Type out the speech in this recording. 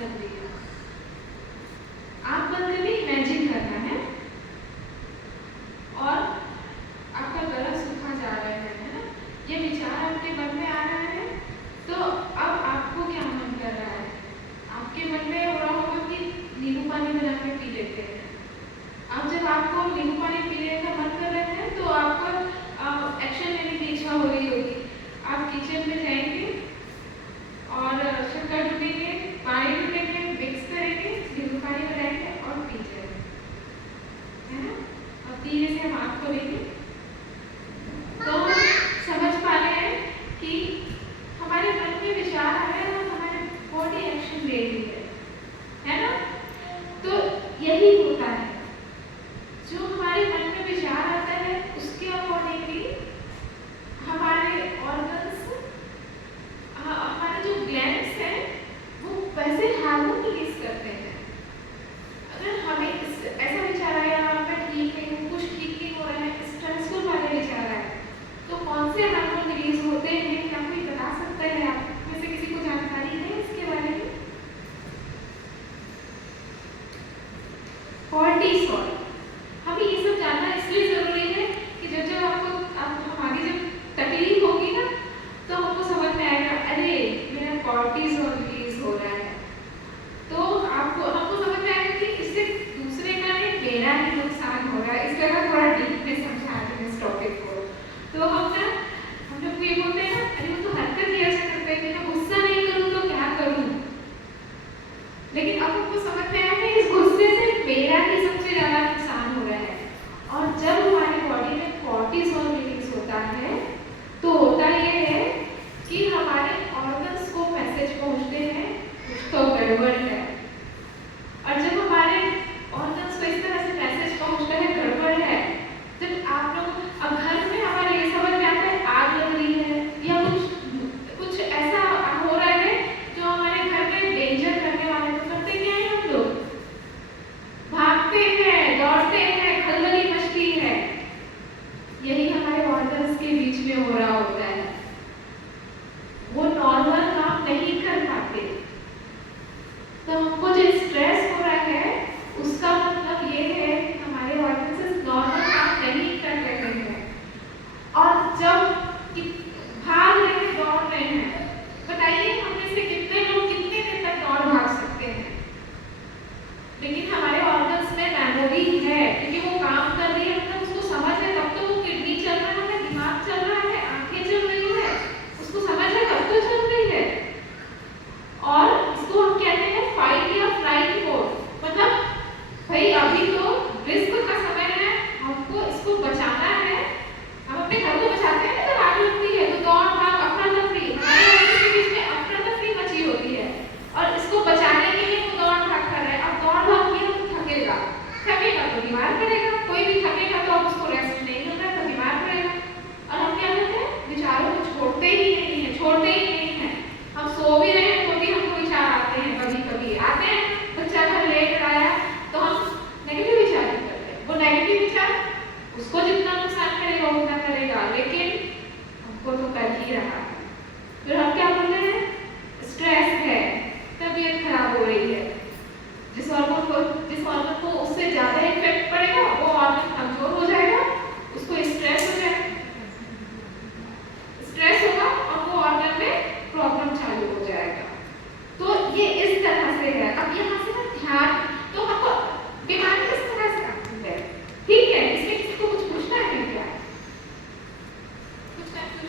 लग रही है। आप बंद करके इमेजिन करना है और आपका गला सूखा जा रहा है ना, ये विचार आपके मन में आ रहा है। तो अब आपको क्या मन कर रहा है? आपके मन में हो रहा होगा कि नींबू पानी बना के पी लेते हैं। अब जब आपको नींबू पानी पीने का मन कर रहा है तो आपको एक्शन लेने की इच्छा हो रही होगी। आप किचन में जाएंगे और शक्कर ढूंढेंगे, पानी ढूंढेंगे, मिक्स करेंगे, नींबू पानी बनाएंगे और पी जाएंगे, है ना। अब धीरे से हम आँख खोलेंगे तो हम समझ पा रहे हैं कि हमारे मन में विचार आ रहे हैं और हमारे बॉडी एक्शन ले रही है ना। तो यही होता है, जो हमारे मन में विचार आता है उसके अकॉर्डिंगली हमारे ऑर्गन्स, हमारे जो ग्लैंड्स हैं वो वैसे हार्मोन रिलीज करते हैं। अगर हमें ऐसा विचार आया मैं ठीक नहीं हूँ, कुछ ठीक नहीं हो रहा है, स्ट्रेसफुल वाले विचार आए, तो कौन से हार्मोन रिलीज होते हैं? क्या कोई बता सकता है? आप में से किसी को जानकारी है इसके बारे में? कॉर्टिसोल। हमें ये सब जानना इसलिए जरूरी है कि जब जब हम आगे जब तकलीफ होगी ना तो हमको समझ में आएगा, अरे मेरा कॉर्टिसोल रिलीज हो रहा है। तो हमको समझ में आएगा कि इससे दूसरे का नहीं, मेरा ही नुकसान हो रहा है। इस तरह थोड़ा डीप में समझा रहे हैं इस टॉपिक को। तो हम लोग ये बोलते हैं ना, अरे वो तो हरकत ही ऐसा करते हैं कि मैं गुस्सा नहीं करूँ तो क्या करूँ। लेकिन अब हमको समझ में आया कि इस गुस्से से मेरा ही सबसे ज्यादा नुकसान हो रहा है। और जब हमारी बॉडी में कॉर्टिसोल रिलीज होता है तो होता ये है कि हमारे ऑर्गन्स को मैसेज पहुंचते हैं कुछ तो गड़बड़ है। और जब हमारे ऑर्गन्स को इस तरह से मैसेज पहुंचता है गड़बड़ है, जब आप लोग अब घर में हमारे ये समझ में आता है आग लग रही है या कुछ ऐसा हो रहा है जो हमारे घर में डेंजर करने वाले, तो करते क्या है हम लोग? भागते हैं, दौड़ते हैं, खलबली मचती है। यही हमारे ऑर्गन्स के बीच में हो रहा होता है, वो नॉर्मल काम नहीं कर पाते। तो हमको जो स्ट्रेस हो रहा है उसका मतलब ये है कि हमारे ऑर्गन्स नॉर्मल काम नहीं कर रहे हैं। और जब भाग रहे हैं, दौड़ रहे हैं, बताइए हम में से कितने लोग कितने देर तक दौड़ भाग सकते हैं? लेकिन हमारे ऑर्गन्स में मेमोरी है क्योंकि वो काम कर रही है, मतलब उसको समझ है, तब तो वो किडनी चल रहा है, दिमाग चल रहा है, आंखें चल रही है, उसको समझ है तब तो चल रही है। और इसको हम कहते हैं फाइट या फ्लाइट मोड। मतलब भाई अभी तो रिस्क का समय है, हमको इसको बचाना है। हम अपने घर को बचाते हैं ना, जब आग लगती है तो दौड़ भाग, अफरा तफरी, हमारे ऑर्गन्स के बीच में अफरा तफरी मची होती है और इसको बचाने के लिए वो दौड़ भाग कर रहा है। अब दौड़ भाग किया तो थकेगा तो बीमार पड़ेगा, कोई भी थकेगा तो अब उसको रेस्ट नहीं मिल रहा है तो बीमार पड़ेगा। और हम क्या करते हैं? विचारों को छोड़ते ही नहीं है। हम सो भी रहे हैं तो भी हमको विचार आते हैं, कभी कभी आते हैं। बच्चा घर लेट आया तो हम नेगेटिव विचार ही करते हैं। वो नेगेटिव विचार उसको जितना नुकसान करेगा उतना करेगा, लेकिन हमको तो कर ही रहा है। फिर हम क्या बोल रहे हैं? स्ट्रेस है, तबीयत खराब हो रही है। जिस ऑर्गन को उससे ज्यादा इफेक्ट पड़ेगा वो ऑर्गन कमजोर हो जाएगा, उसको स्ट्रेस होगा और वो ऑर्गन में प्रॉब्लम चालू हो जाएगा। तो ये इस तरह से है। अब यहाँ